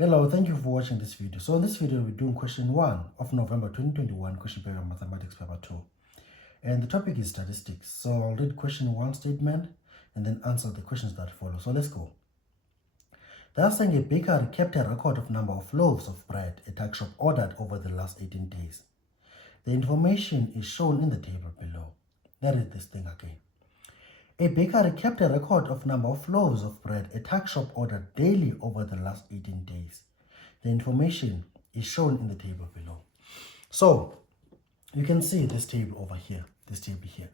Hello, thank you for watching this video. So in this video, we're doing question 1 of November 2021, question paper mathematics paper 2. And the topic is statistics. So I'll read question 1 statement and then answer the questions that follow. So let's go. They are saying a bakery kept a record of number of loaves of bread a tuck shop ordered over the last 18 days. The information is shown in the table below. Let's read this thing again. A bakery kept a record of number of loaves of bread a tuck shop ordered daily over the last 18 days. The information is shown in the table below. So you can see this table over here, this table here.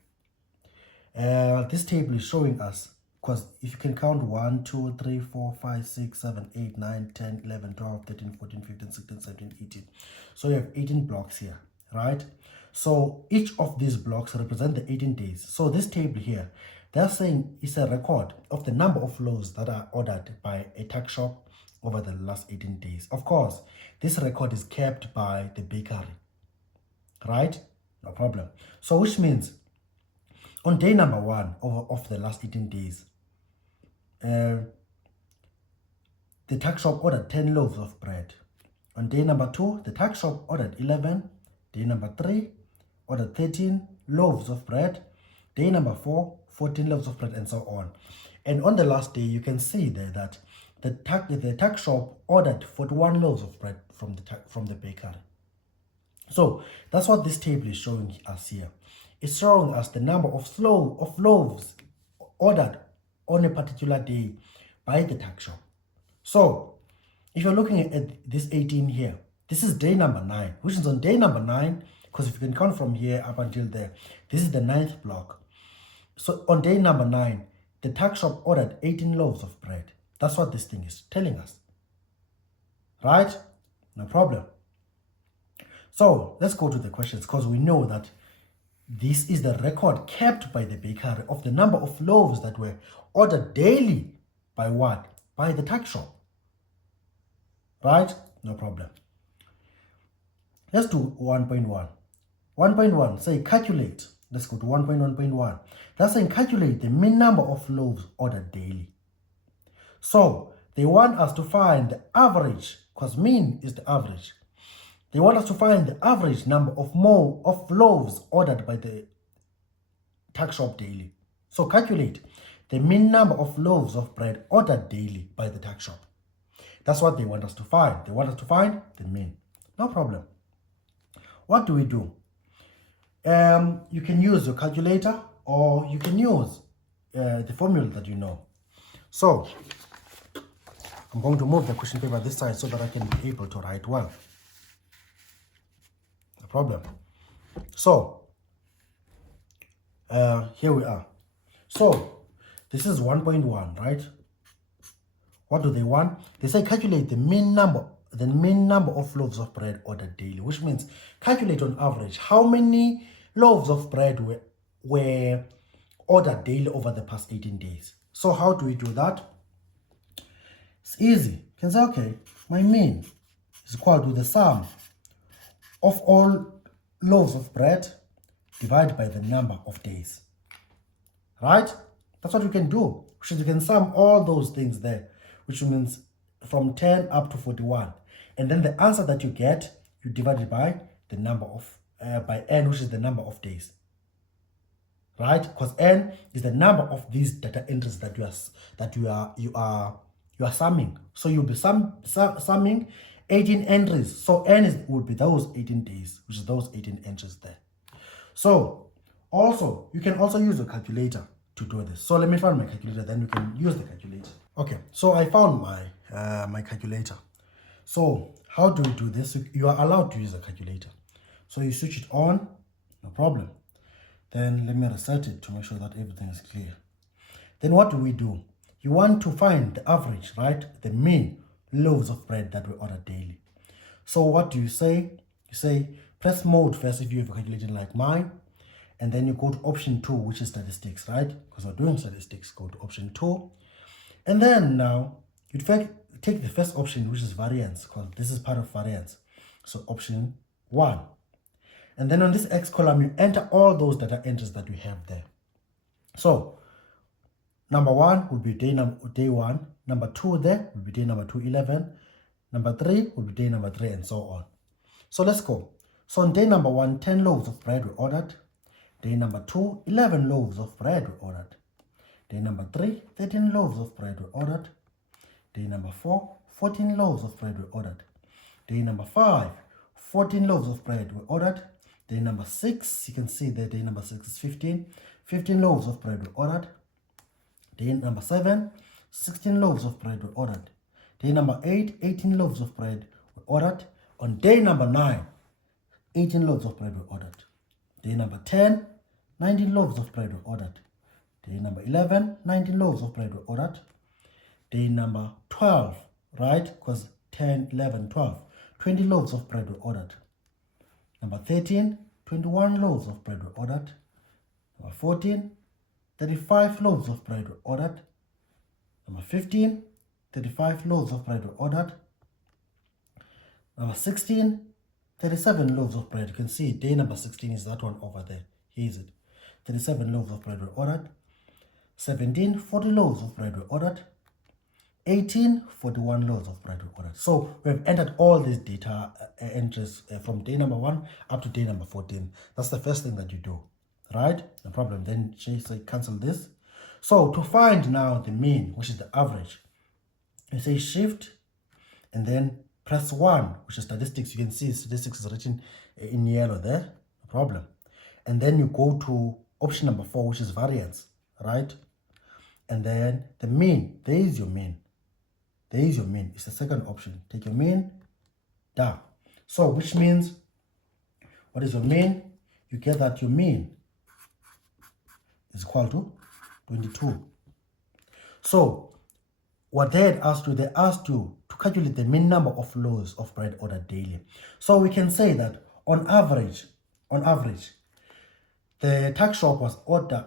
This table is showing us, because if you can count 1, 2, 3, 4, 5, 6, 7, 8, 9, 10, 11, 12, 13, 14, 15, 16, 17, 18. So you have 18 blocks here, right? So each of these blocks represent the 18 days. So this table here, they're saying it's a record of the number of loaves that are ordered by a tuck shop over the last 18 days. Of course, this record is kept by the bakery, right? No problem. So which means on day number 1 of the last 18 days, the tuck shop ordered 10 loaves of bread. On day number 2, the tuck shop ordered 11. Day number 3, ordered 13 loaves of bread. Day number 4, 14 loaves of bread, and so on. And on the last day, you can see there that the tuck shop ordered 41 loaves of bread from the bakery. So that's what this table is showing us here. It's showing us the number of loaves ordered on a particular day by the tuck shop. So if you're looking at this 18 here, this is day number 9, which is on day number 9, because if you can count from here up until there, this is the 9th block. So on day number 9, the tuck shop ordered 18 loaves of bread. That's what this thing is telling us. Right? No problem. So let's go to the questions, because we know that this is the record kept by the bakery of the number of loaves that were ordered daily by what? By the tuck shop. Right? No problem. Let's do 1.1. 1.1, say calculate. Let's go to 1.1.1. That's saying calculate the mean number of loaves ordered daily. So they want us to find the average, because mean is the average. They want us to find the average number of loaves ordered by the tuck shop daily. So calculate the mean number of loaves of bread ordered daily by the tuck shop. That's what they want us to find. They want us to find the mean. No problem. What do we do? You can use your calculator, or you can use the formula that you know. So I'm going to move the question paper this side so that I can be able to write well. No problem. So here we are. So this is 1.1, right? What do they want? They say calculate the mean number of loaves of bread ordered daily, which means calculate on average how many loaves of bread were ordered daily over the past 18 days. So how do we do that? It's easy. You can say, okay, my mean is equal to the sum of all loaves of bread divided by the number of days. Right? That's what you can do. Which is you can sum all those things there, which means from 10 up to 41. And then the answer that you get, you divide it by the number of by n, which is the number of days, right? Because n is the number of these data entries that you are summing. So you'll be summing 18 entries. So n would be those 18 days, which is those 18 entries there. So also you can also use a calculator to do this. So let me find my calculator, then you can use the calculator. Okay, so I found my calculator. So how do we do this? You are allowed to use a calculator. So you switch it on, no problem. Then let me reset it to make sure that everything is clear. Then what do? You want to find the average, right? The mean loaves of bread that we order daily. So what do you say? You say press mode first if you have a calculator like mine. And then you go to option 2, which is statistics, right? Because we're doing statistics, go to option 2. And then now you take the first option, which is variance, because this is part of variance. So option 1. And then on this X column, you enter all those data entries that we have there. So number 1 would be day 1. Number 2 there would be day number 211. number 3 will be day number 3, and so on. So let's go. So on day number 1, 10 loaves of bread were ordered. Day number 2, 11 loaves of bread were ordered. Day number 3, 13 loaves of bread were ordered. Day number 4, 14 loaves of bread were ordered. Day number 5, 14 loaves of bread were ordered. Day number 6, you can see that day number 6 is 15. 15 loaves of bread were ordered. Day number 7, 16 loaves of bread were ordered. Day number 8, 18 loaves of bread were ordered. On day number 9, 18 loaves of bread were ordered. Day number 10, 19 loaves of bread were ordered. Day number 11, 19 loaves of bread were ordered. Day number 12, right? Because 10, 11, 12, 20 loaves of bread were ordered. Number 13, 21 loaves of bread were ordered. Number 14, 35 loaves of bread were ordered. Number 15, 35 loaves of bread were ordered. Number 16, 37 loaves of bread. You can see day number 16 is that one over there. Here is it. 37 loaves of bread were ordered. 17, 40 loaves of bread were ordered. 18, 41 loaves of bread were ordered. So we've entered all these data entries from day number 1 up to day number 14. That's the first thing that you do, right? No problem. Then say cancel this. So to find now the mean, which is the average, you say shift and then press 1, which is statistics. You can see statistics is written in yellow there, no problem. And then you go to option number 4, which is variance, right? And then the mean, there is your mean. There is your mean. It's the second option. Take your mean down. So which means, what is your mean? You get that your mean is equal to 22. So what they had asked you, they asked you to calculate the mean number of loaves of bread ordered daily. So we can say that on average, the tax shop was ordered.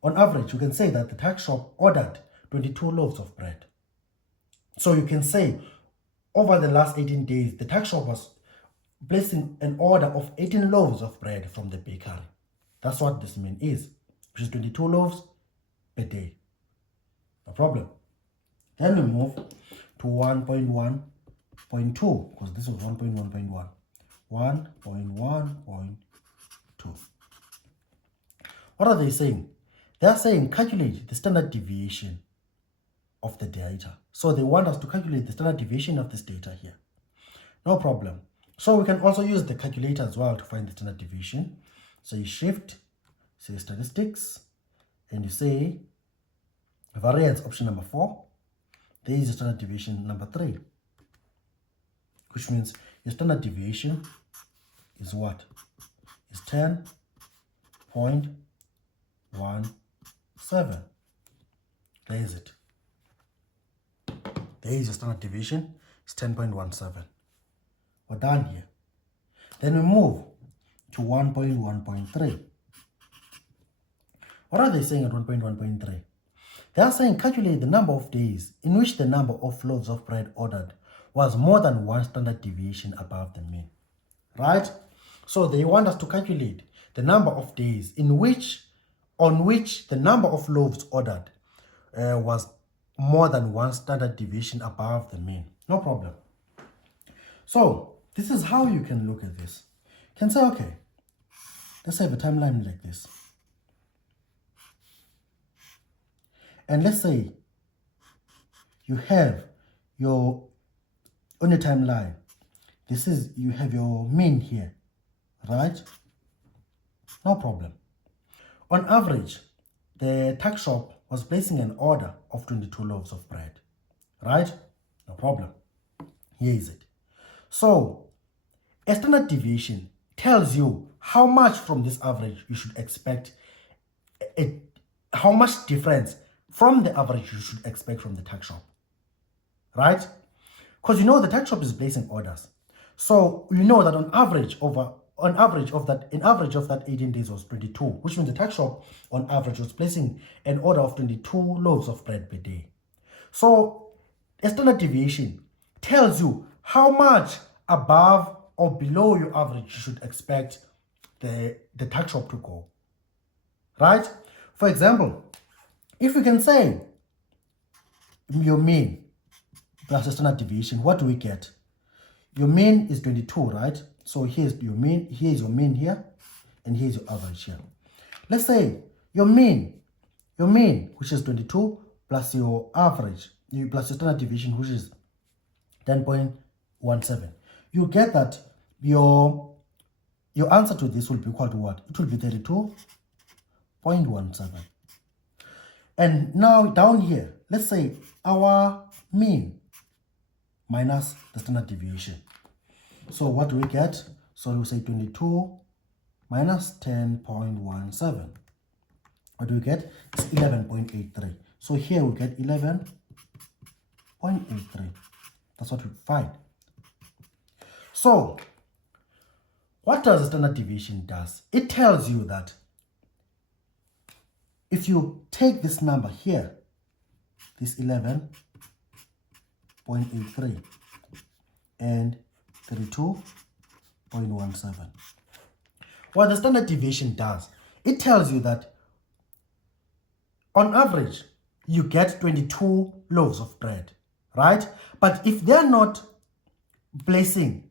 On average, you can say that the tax shop ordered 22 loaves of bread. So you can say over the last 18 days, the tax shop was placing an order of 18 loaves of bread from the bakery. That's what this mean is, which is 22 loaves per day. No problem. Then we move to 1.1.2, because this was 1.1.1. 1.1.2. What are they saying? They are saying calculate the standard deviation of the data. So they want us to calculate the standard deviation of this data here. No problem. So we can also use the calculator as well to find the standard deviation. So you shift, say statistics, and you say variance option number 4. There is a standard deviation number 3, which means your standard deviation is what? Is 10.17. There is it. There is your standard deviation. It's 10.17. We're done here. Then we move to 1.1.3. What are they saying at 1.1.3? They are saying calculate the number of days in which the number of loaves of bread ordered was more than 1 standard deviation above the mean. Right? So they want us to calculate the number of days on which the number of loaves ordered was more than 1 standard deviation above the mean. No problem. So this is how you can look at this. You can say, okay, let's have a timeline like this. And let's say you have your, on a timeline, you have your mean here, right? No problem. On average, the tax shop was placing an order of 22 loaves of bread, right? No problem. Here is it. So a standard deviation tells you how much from this average you should expect, how much difference from the average you should expect from the tax shop, right? Because you know the tax shop is placing orders. So you know that on average of that 18 days was 22, which means the tax shop on average was placing an order of 22 loaves of bread per day. So a standard deviation tells you how much above or below your average you should expect the tax shop to go, right? For example, if we can say your mean plus the standard deviation, what do we get? Your mean is 22, right? So here's your mean here, and here's your average here. Let's say your mean, which is 22, plus your average, plus your standard deviation, which is 10.17. You get that your answer to this will be equal to what? It will be 32.17. And now down here, let's say our mean minus the standard deviation. So what do we get? So we say 22 minus 10.17. What do we get? It's 11.83. So here we get 11.83. That's what we find. So what does the standard deviation does? It tells you that if you take this number here, this 11.83 and 32.17, what the standard deviation does, it tells you that on average you get 22 loaves of bread, right? But if they're not placing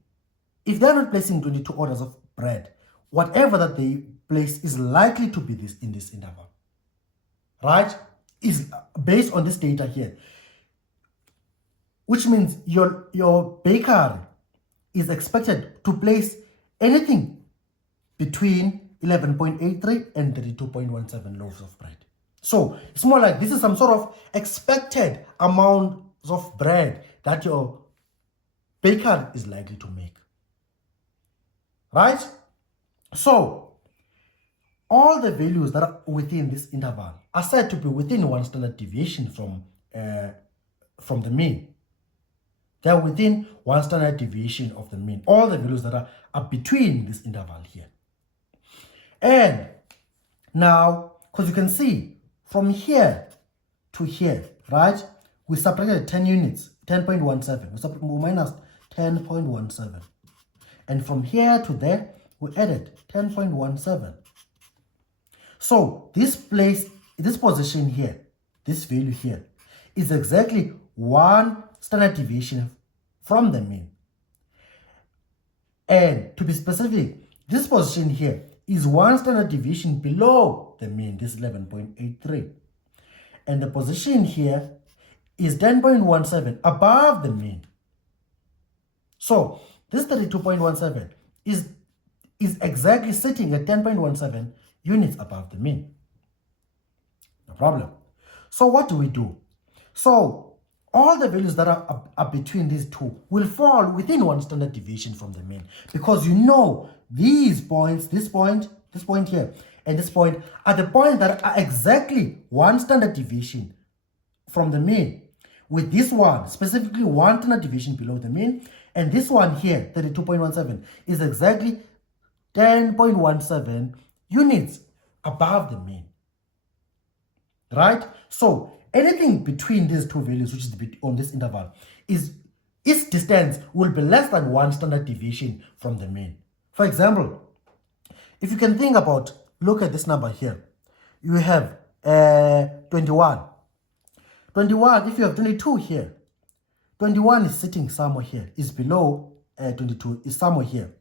22 orders of bread, whatever that they place is likely to be this in this interval, right? Is based on this data here, which means your bakery is expected to place anything between 11.83 and 32.17 loaves of bread. So it's more like this is some sort of expected amount of bread that your baker is likely to make, right? So all the values that are within this interval are said to be within one standard deviation from the mean. They're within one standard deviation of the mean. All the values that are between this interval here. And now, because you can see from here to here, right? We subtracted 10 units, 10.17. We minus 10.17. And from here to there, we added 10.17. So this position here, this value here, is exactly one standard deviation from the mean. And to be specific, this position here is one standard deviation below the mean, this 11.83. And the position here is 10.17 above the mean. So this 32.17 is exactly sitting at 10.17 units above the mean. No problem. So what do we do? So all the values that are between these two will fall within one standard deviation from the mean, because you know these points, this point here, and this point are the points that are exactly one standard deviation from the mean, with this one specifically one standard deviation below the mean, and this one here, 32.17, is exactly 10.17 units above the mean, right? So anything between these two values, which is on this interval, its distance will be less than one standard deviation from the mean. For example, if you can think about, look at this number here. You have 21. 21, if you have 22 here, 21 is sitting somewhere here, is below 22, is somewhere here.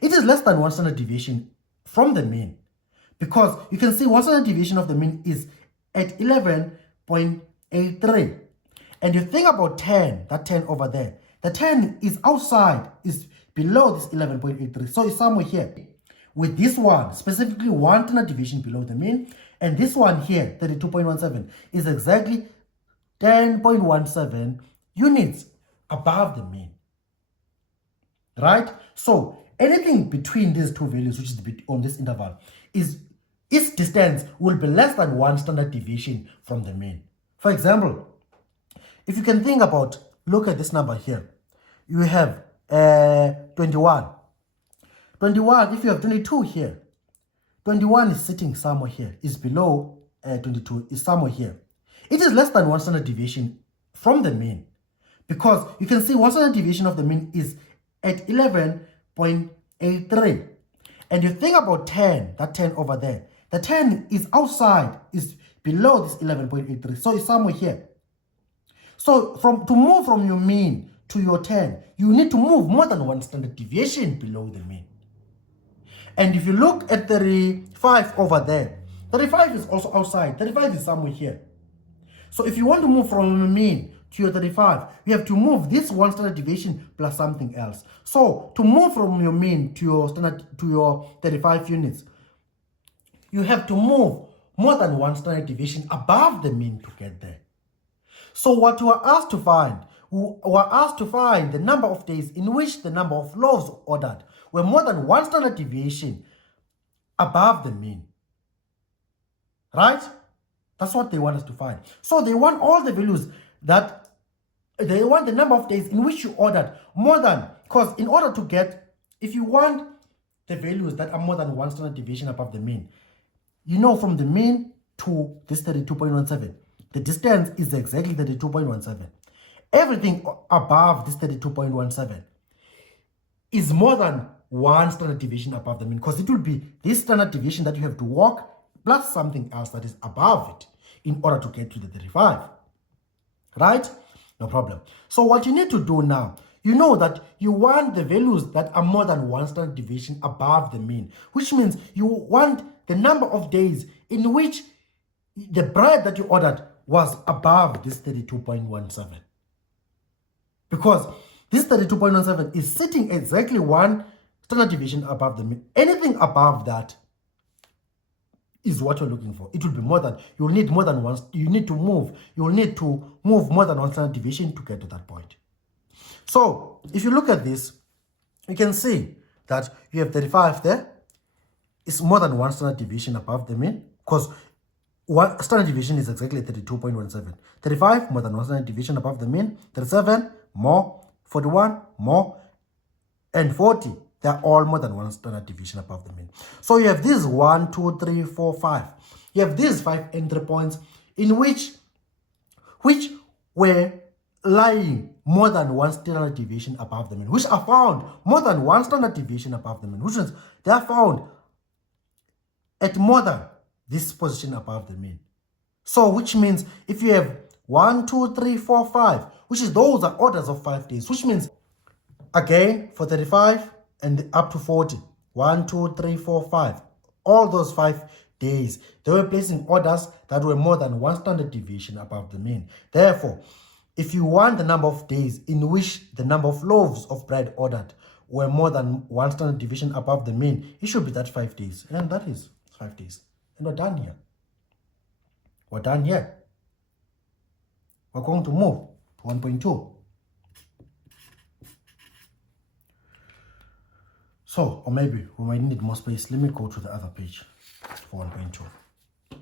It is less than one standard deviation from the mean, because you can see one standard deviation of the mean is at 11.83. And you think about 10, that 10 over there. The 10 is outside, is below this 11.83. So it's somewhere here. With this one, specifically one standard deviation below the mean, and this one here, 32.17, is exactly 10.17 units above the mean, right? So anything between these two values, which is on this interval, its distance will be less than one standard deviation from the mean. For example, if you can think about, look at this number here. You have 21. 21, if you have 22 here, 21 is sitting somewhere here, is below 22, is somewhere here. It is less than one standard deviation from the mean, because you can see one standard deviation of the mean is at 11.83. And you think about 10, that 10 over there. The 10 is outside, is below this 11.83, so it's somewhere here. So to move from your mean to your 10, you need to move more than 1 standard deviation below the mean. And if you look at 35 over there, 35 is also outside. 35 is somewhere here. So if you want to move from your mean to your 35, you have to move this 1 standard deviation plus something else. So to move from your mean to your 35 units, you have to move more than 1 standard deviation above the mean to get there. So what we are asked to find, we were asked to find the number of days in which the number of loaves ordered were more than 1 standard deviation above the mean. Right? That's what they want us to find. So they want all the values that, they want the number of days in which you ordered more than, because in order to get, if you want the values that are more than 1 standard deviation above the mean, you know from the mean to this 32.17, the distance is exactly 32.17. Everything above this 32.17 is more than 1 standard deviation above the mean, because it will be this standard deviation that you have to walk plus something else that is above it in order to get to the 35. Right? No problem. So what you need to do now, you know that you want the values that are more than 1 standard deviation above the mean, which means you want the number of days in which the bread that you ordered was above this 32.17. Because this 32.17 is sitting exactly 1 standard deviation above the mean. Anything above that is what you're looking for. It will be more than, you'll need more than one, you need to move more than 1 standard deviation to get to that point. So if you look at this, you can see that you have 35 there. It's more than 1 standard deviation above the mean, because 1 standard deviation is exactly 32.17. 35 more than 1 standard deviation above the mean. 37 more. 41 more. And 40, they're all more than 1 standard deviation above the mean. So you have these 1, 2, 3, 4, 5. You have these 5 entry points in which were lying more than 1 standard deviation above the mean, which are found more than 1 standard deviation above the mean, which means they are found at more than this position above the mean. So which means if you have 1, 2, 3, 4, 5, which is those are orders of 5 days, which means again for 35 and up to 40, 1, 2, 3, 4, 5, all those 5 days, they were placing orders that were more than 1 standard deviation above the mean. Therefore, if you want the number of days in which the number of loaves of bread ordered were more than 1 standard deviation above the mean, it should be that 5 days. And that is 5 days. And we're done here. We're done here. We're going to move to 1.2. So, or maybe we might need more space. Let me go to the other page for 1.2.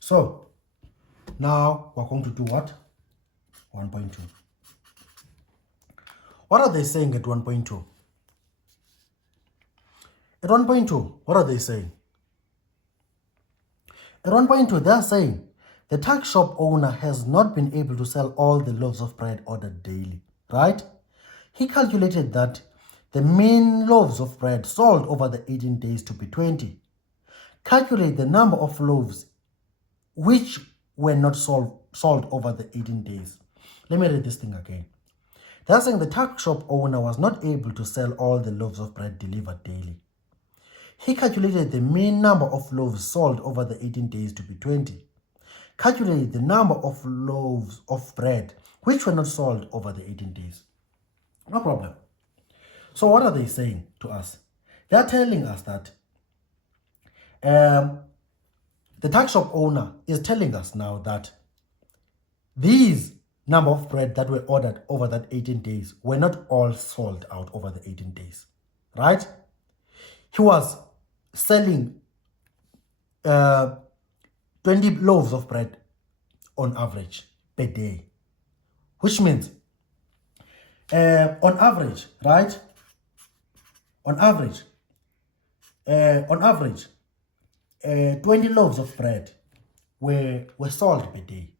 So, now we're going to do what? 1.2. What are they saying at 1.2? At 1.2, what are they saying? At 1.2, they are saying the tuck shop owner has not been able to sell all the loaves of bread ordered daily, right? He calculated that the mean loaves of bread sold over the 18 days to be 20. Calculate the number of loaves which were not sold over the 18 days. Let me read this thing again. They're saying the tuck shop owner was not able to sell all the loaves of bread delivered daily. He calculated the mean number of loaves sold over the 18 days to be 20. Calculate the number of loaves of bread which were not sold over the 18 days. No problem. So what are they saying to us? They are telling us that the tuck shop owner is telling us now that these number of bread that were ordered over that 18 days were not all sold out over the 18 days, right? He was selling 20 loaves of bread on average per day, which means on average, right? On average, 20 loaves of bread were sold per day.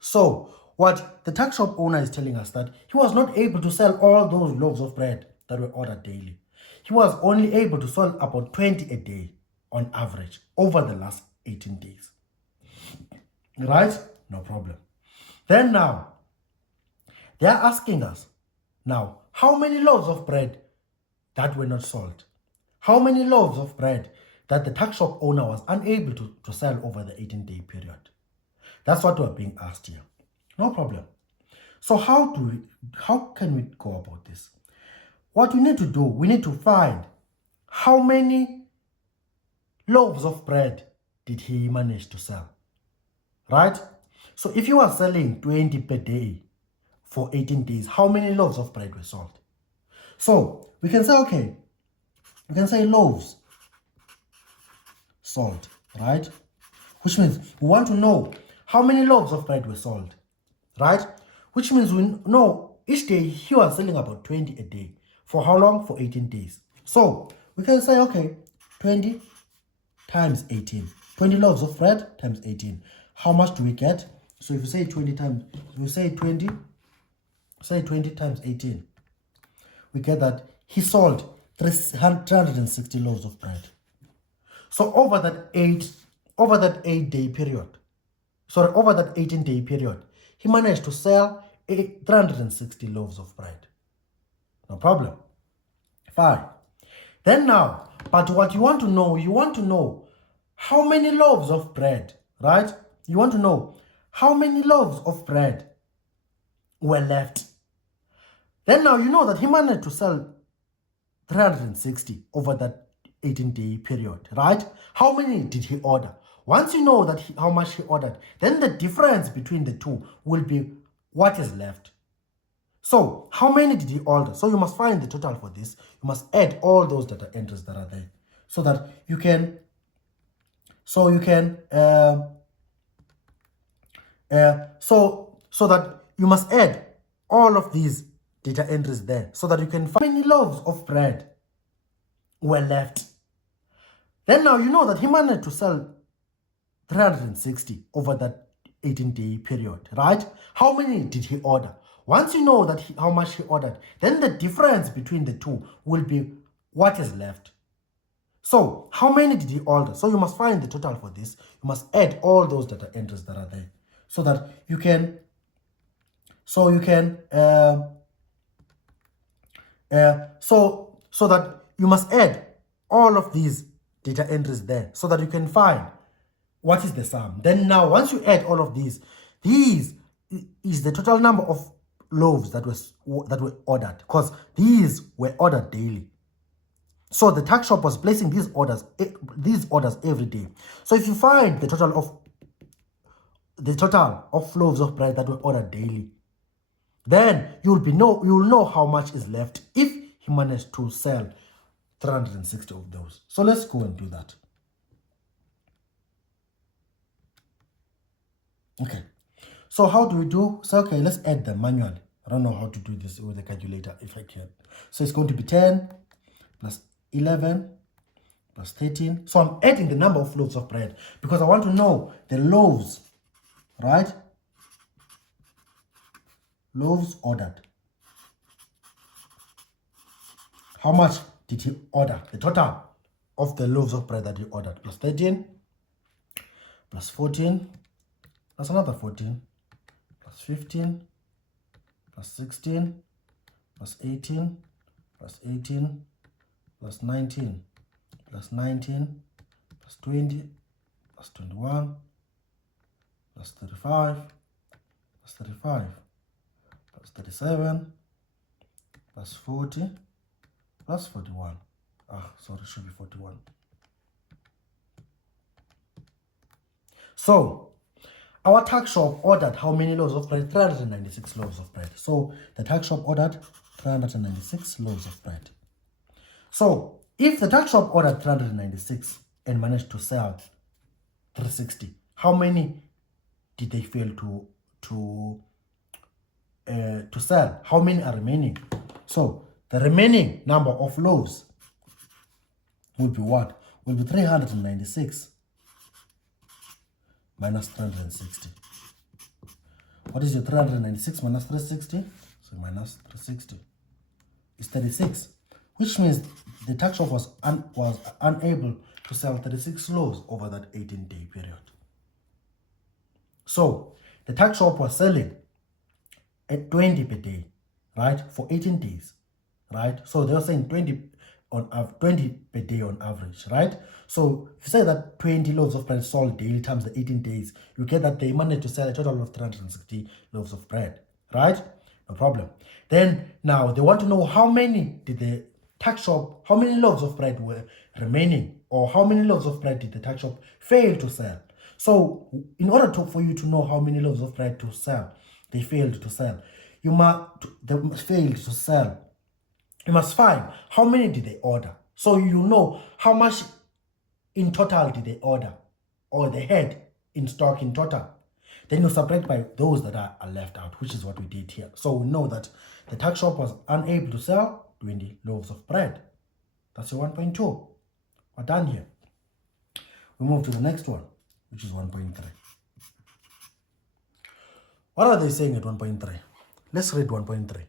So what the tuck shop owner is telling us that he was not able to sell all those loaves of bread that were ordered daily. He was only able to sell about 20 a day on average over the last 18 days. Right? No problem. Then now, they are asking us, now, how many loaves of bread that were not sold? How many loaves of bread that the tuck shop owner was unable to sell over the 18-day period? That's what we're being asked here. No problem. So how can we go about this? What we need to do, we need to find how many loaves of bread did he manage to sell, right? So if you are selling 20 per day for 18 days, how many loaves of bread were sold? So we can say, okay, we can say loaves sold, right? Which means we want to know how many loaves of bread were sold, right? Which means we know each day he was selling about 20 a day. For how long? For 18 days. So we can say, okay, 20 times 18. 20 loaves of bread times 18. How much do we get? So if you say 20 times, if you say 20 times 18, we get that he sold 360 loaves of bread. So over that 8-day period, over that 18-day period, he managed to sell 360 loaves of bread. No problem. Fine. Then now, but what you want to know how many loaves of bread, right? You want to know how many loaves of bread were left. Then now you know that he managed to sell 360 over that 18-day period, right? How many did he order? Once you know that how much he ordered, then the difference between the two will be what is left. So how many did he order? So you must find the total for this. You must add all those data entries that are there, so that you can so that you must add all of these data entries there, so that you can find how many loaves of bread were left. Then now you know that he managed to sell 360 over that 18-day period, right? How many did he order? Once you know that how much he ordered, then the difference between the two will be what is left. So how many did he order? So you must find the total for this. You must add all those data entries that are there, so that you can so that you must add all of these data entries there, so that you can find what is the sum. Then now, once you add all of these is the total number of loaves that were ordered, because these were ordered daily. So the tuck shop was placing these orders every day. So if you find the total of loaves of bread that were ordered daily, then you will know how much is left if he managed to sell 360 of those. So let's go and do that. Okay, so how do we do? So okay, let's add them manually. I don't know how to do this with a calculator if I can. So it's going to be 10 plus 11 plus 13. So I'm adding the number of loaves of bread because I want to know the loaves, right? Loaves ordered. How much did he order? The total of the loaves of bread that he ordered. Plus 13, plus 14, plus another 14, plus 15, plus 16, plus 18, plus 18, plus 19, plus 19, plus 20, plus 21, plus 35, plus 35, plus 37, plus 40, plus 41. Sorry, it should be 41. So our tuck shop ordered how many loaves of bread? 396 loaves of bread. So the tuck shop ordered 396 loaves of bread. So if the tuck shop ordered 396 and managed to sell 360, how many did they fail to sell? How many are remaining? So the remaining number of loaves will be what? Will be 396 minus 360. What is your 396 minus 360? So minus 360 is 36, which means the tuck shop was unable to sell 36 loaves over that 18-day period. So the tuck shop was selling at 20 per day, right, for 18 days, right? So they were saying 20 per day on average, right? So if you say that 20 loaves of bread sold daily times the 18 days, you get that they managed to sell a total of 360 loaves of bread, right? No problem. Then now they want to know how many did the tuck shop, how many loaves of bread were remaining, or how many loaves of bread did the tuck shop fail to sell. So in order for you to know how many loaves of bread to sell, they failed to sell, you must find how many did they order. So you know how much in total did they order, or they had in stock in total. Then you subtract by those that are left out, which is what we did here. So we know that the tuck shop was unable to sell 20 loaves of bread. That's your 1.2. We're done here. We move to the next one, which is 1.3. What are they saying at 1.3? Let's read 1.3.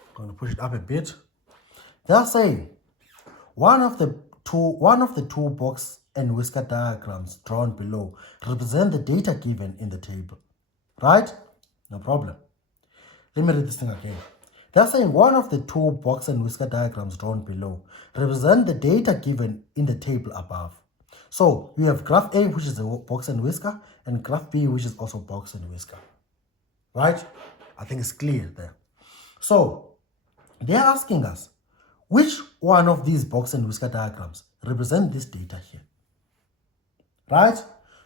I'm going to push it up a bit. They're saying one of the two box and whisker diagrams drawn below represent the data given in the table, right? No problem. Let me read this thing again. They're saying one of the two box and whisker diagrams drawn below represent the data given in the table above. So you have graph A, which is a box and whisker, and graph B, which is also box and whisker, right? I think it's clear there. So they're asking us, which one of these box and whisker diagrams represent this data here? Right?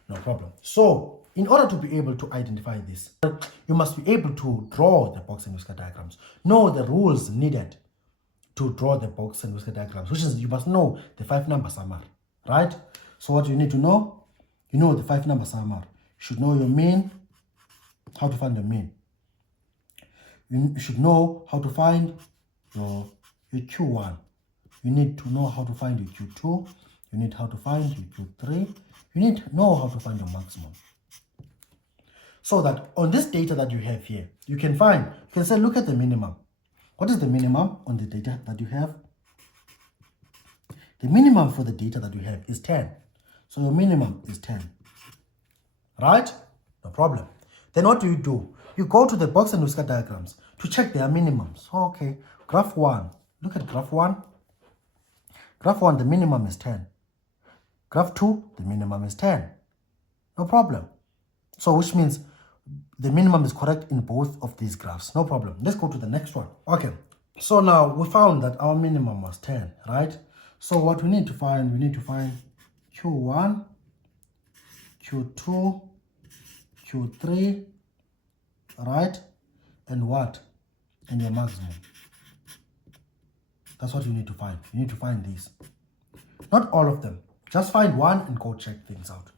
No problem. So in order to be able to identify this, you must be able to draw the box and whisker diagrams. Know the rules needed to draw the box and whisker diagrams, which is you must know the 5-number summary, right? So what you need to know, you know the 5-number summary. You should know your mean, how to find your mean. You should know how to find your Q1. You need to know how to find your Q2. You need how to find your Q3. You need to know how to find your maximum. So that on this data that you have here, you can say, look at the minimum. What is the minimum on the data that you have? The minimum for the data that you have is 10. So your minimum is 10. Right? No problem. Then what do? You go to the box and whisker diagrams to check their minimums. Okay, graph 1. Look at graph 1. Graph 1, the minimum is 10. Graph 2, the minimum is 10. No problem. So which means the minimum is correct in both of these graphs. No problem. Let's go to the next one. Okay. So now we found that our minimum was 10, right? So what we need to find, Q1, Q2, Q3, right? And what? And your maximum. That's what you need to find. You need to find these. Not all of them. Just find one and go check things out.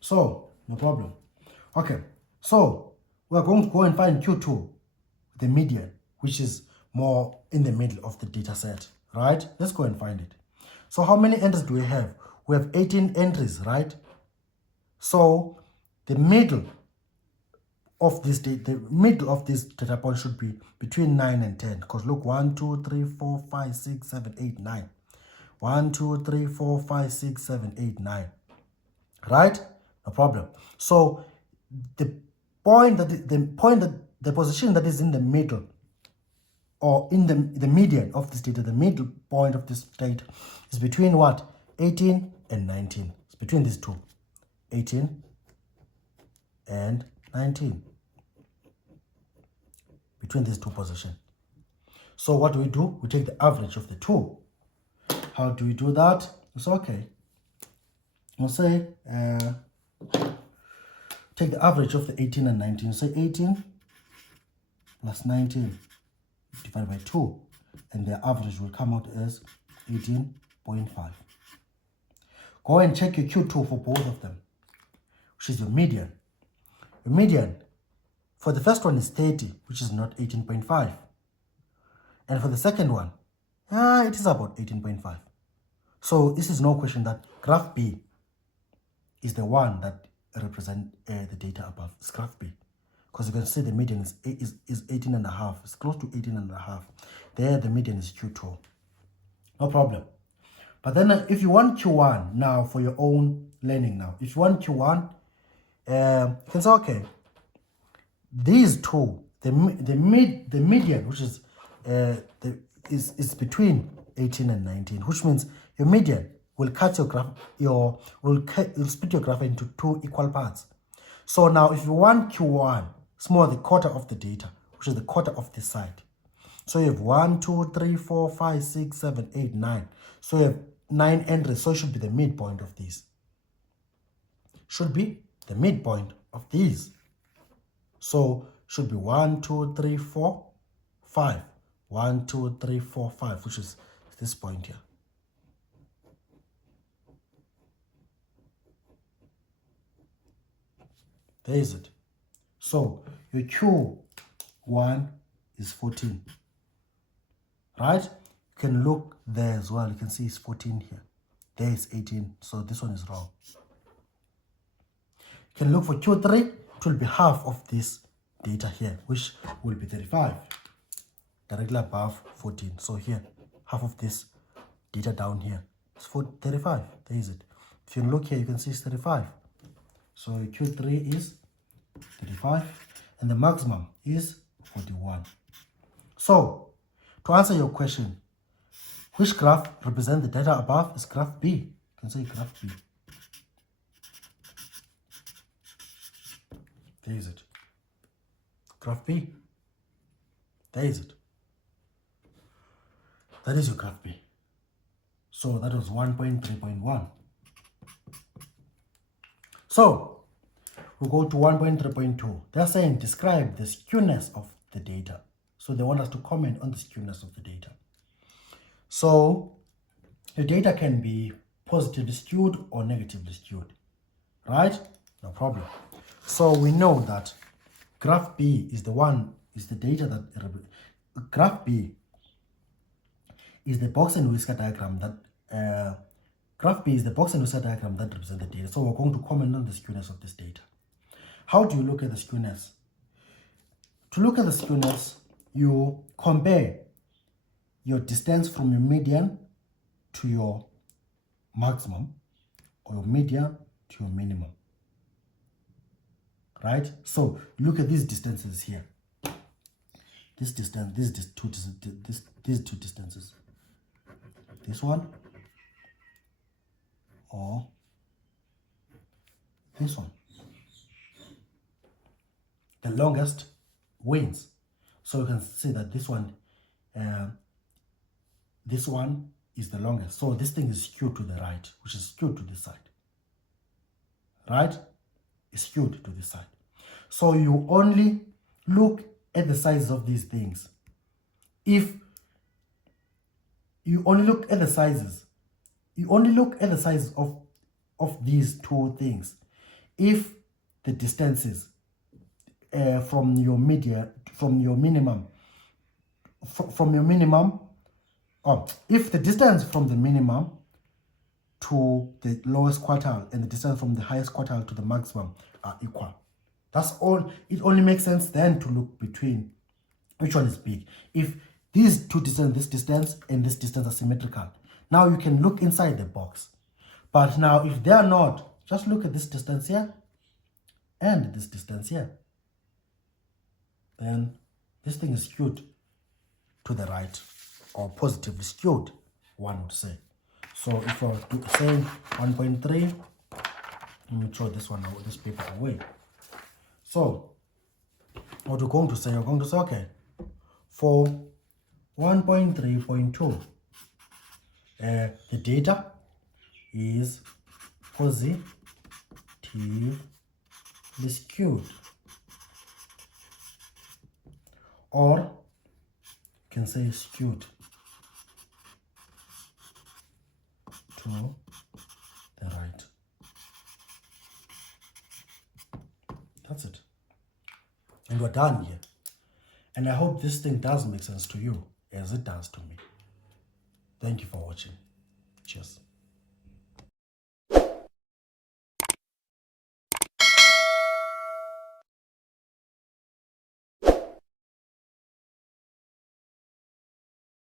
So, no problem. Okay, so we're going to go and find Q2, the median, which is more in the middle of the data set, right? Let's go and find it. So how many entries do we have? We have 18 entries, right? So the middle of this data point should be between 9 and 10. Because look, 1, 2, 3, 4, 5, 6, 7, 8, 9. 1, 2, 3, 4, 5, 6, 7, 8, 9. Right? No problem. So the position that is in the middle, or in the median of this data, the middle point of this data is between what? 18 and 19. It's between these two. 18 and 19. Between these two positions. So what do? We take the average of the two. How do we do that? It's okay. We'll say take the average of the 18 and 19. Say 18 plus 19 divided by 2. And the average will come out as 18.5. Go and check your Q2 for both of them, which is your median. Your median for the first one is 30, which is not 18.5. And for the second one, it is about 18.5. So this is no question that graph B is the one that represents the data above. It's graph B. Because you can see the median is 18.5. It's close to 18.5. There the median is Q2. No problem. But then if you want Q1 now for your own learning now, if you want Q1, you can say, okay, these two, the median, which is is between 18 and 19, which means your median will cut your graph, you'll split your graph into two equal parts. So now if you want Q1, it's more the quarter of the data, which is the quarter of this side. So you have 1, 2, 3, 4, 5, 6, 7, 8, 9. So you have 9 entries. So it should be the midpoint of these. Should be the midpoint of these. So should be 1, 2, 3, 4, 5. 1, 2, 3, 4, 5, which is this point here. There is it. So your Q1 is 14. Right? You can look there as well. You can see it's 14 here. There is 18. So this one is wrong. You can look for Q3. It will be half of this data here, which will be 35. Directly above 14. So here, half of this data down here is 35. There is it. If you look here, you can see it's 35. So Q3 is 35. And the maximum is 41. So, to answer your question, which graph represents the data above is graph B. You can say graph B. There is it. Graph B. There is it. That is your graph B. So that was 1.3.1. So we go to 1.3.2. They're saying describe the skewness of the data. So they want us to comment on the skewness of the data. So the data can be positively skewed or negatively skewed, right? No problem. So we know that graph B is the data that graph B is the box and whisker diagram that graph B is the box and whisker diagram that represents the data. So we're going to comment on the skewness of this data. How do you look at the skewness? To look at the skewness, you compare your distance from your median to your maximum, or your median to your minimum. Right? So look at these distances here. This distance, these two distances. This one or this one. The longest wins. So you can see that this one is the longest. So this thing is skewed to the right, which is skewed to this side. Right? It's skewed to this side. So you only look at the size of these things. If you only look at the sizes, you only look at the size of these two things. If the distances from your minimum, if the distance from the minimum to the lowest quartile and the distance from the highest quartile to the maximum are equal. That's all. It only makes sense then to look between which one is big. If these two distances, this distance and this distance are symmetrical, now you can look inside the box. But now if they are not, just look at this distance here and this distance here. Then this thing is skewed to the right, or positively skewed, one would say. So if you're saying 1.3, let me throw this one out, this paper away. So what you're going to say, okay, for 1.3.2, the data is positively skewed, or you can say skewed to the right. That's it. And we're done here. And I hope this thing does make sense to you as it does to me. Thank you for watching. Cheers.